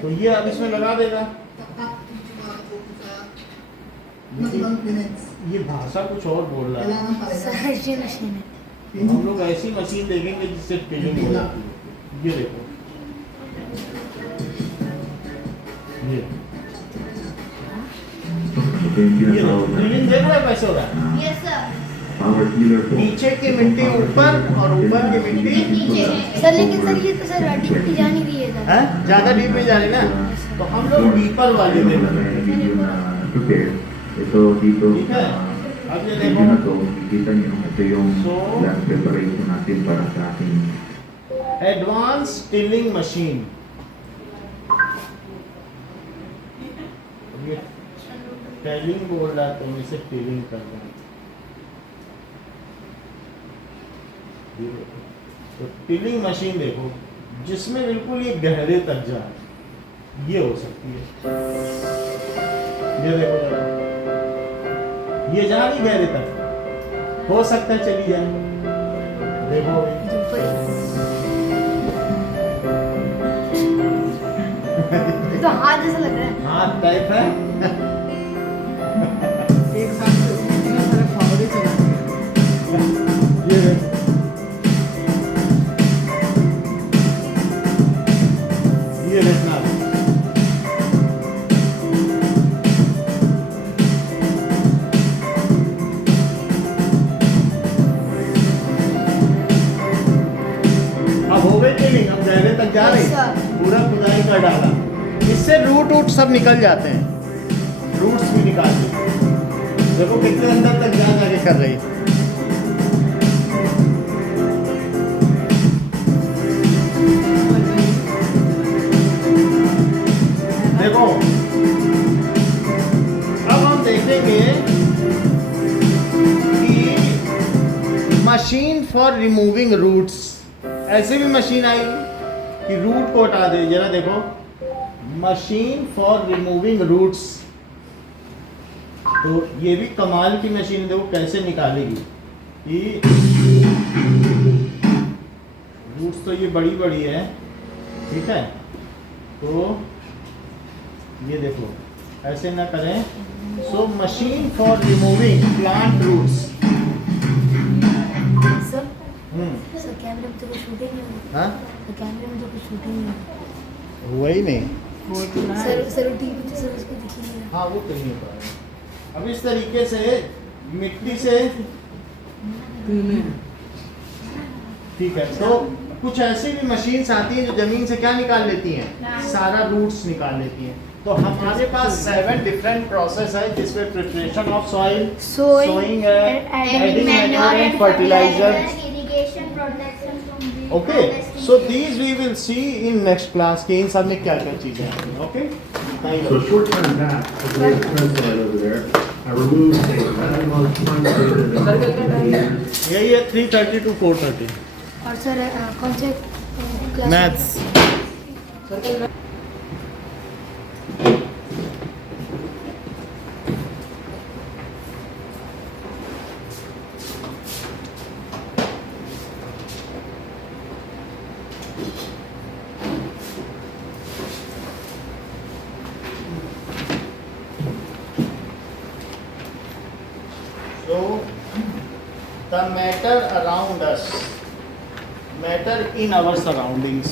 तो ये अब इसमें लगा देगा। ये भाषा कुछ और बोल रहा है। सर ये मशीन है। हम लोग ऐसी मशीन देखेंगे जिससे टिलिंग हो जाती है। ये देखो, ये टिलिंग देख रहे हो कैसे हो रहा है? Yes sir. नीचे की मिट्टी ऊपर और ऊपर की मिट्टी नीचे। सर लेकिन सर ये तो सर डीप जा नहीं रही है है, ज्यादा डीप में जा रही ना, तो हम लोग डीपर वाले देख रहे हैं। Ito dito, ठीक है, अब ये video na देखो, to, kita nyo, ito yung last preparation natin para sa ating advance tilling machine. ये टेलिंग बोल रहा है, तो हम इसे टिलिंग कर रहे हैं। तो टिलिंग मशीन देखो, जिसमें बिल्कुल ये गहरे तक जाए, ये हो सकती है। ये देखो जरा, ये जा रही गहरे तक, हो सकता है चली जाए। देखो तो हाथ जैसा लग रहा है। हाथ टाइप है। एक साथ इतने सारे फावड़े चलाते हैं। ये देखो, ये देखना, अब हो गई ट्रेनिंग, अब गहरे तक जा रही, Yes, sir. पूरा खुदाई कर डाला, इससे रूट वूट सब निकल जाते हैं, रूट्स भी निकाल दो। देखो कितने अंदर तक जाके कर रही है। देखो अब हम देखेंगे कि मशीन फॉर रिमूविंग रूट्स, ऐसे भी मशीन आई कि रूट को हटा दे। जरा देखो, मशीन फॉर रिमूविंग रूट्स, तो ये भी कमाल की मशीन है। देखो कैसे निकालेगी कि रूट्स तो ये बड़ी बड़ी है, ठीक है, तो ये देखो ऐसे ना करें। So machine for removing plant roots. Sir sir कैमरे में तो कुछ शूटिंग नहीं हुई। हाँ, तो कैमरे में तो कुछ शूटिंग नहीं हुआ ही नहीं। हुई। सर टीवी पे सर उसको दिख ही नहीं रहा। हाँ, वो कहीं नहीं पाएगा। अब इस तरीके से मिट्टी से, ठीक है, तो कुछ ऐसी भी मशीन्स आती हैं जो जमीन से क्या निकाल लेती हैं, सारा रूट्स निकाल लेती हैं। तो हमारे पास 7 डिफरेंट प्रोसेस है, जिसमें प्रिपरेशन ऑफ सॉइल, सोइंग है, adding manure and fertiliser. irrigation, protection from weed, okay, harvesting. So these we will see in next class के इन सब में क्या क्या चीजें हैं। Okay, So short term back, of the red soil over there, I removed a minimum यही है 330 to 430 और सर कौन से class maths. So, the matter around us, matter in our surroundings,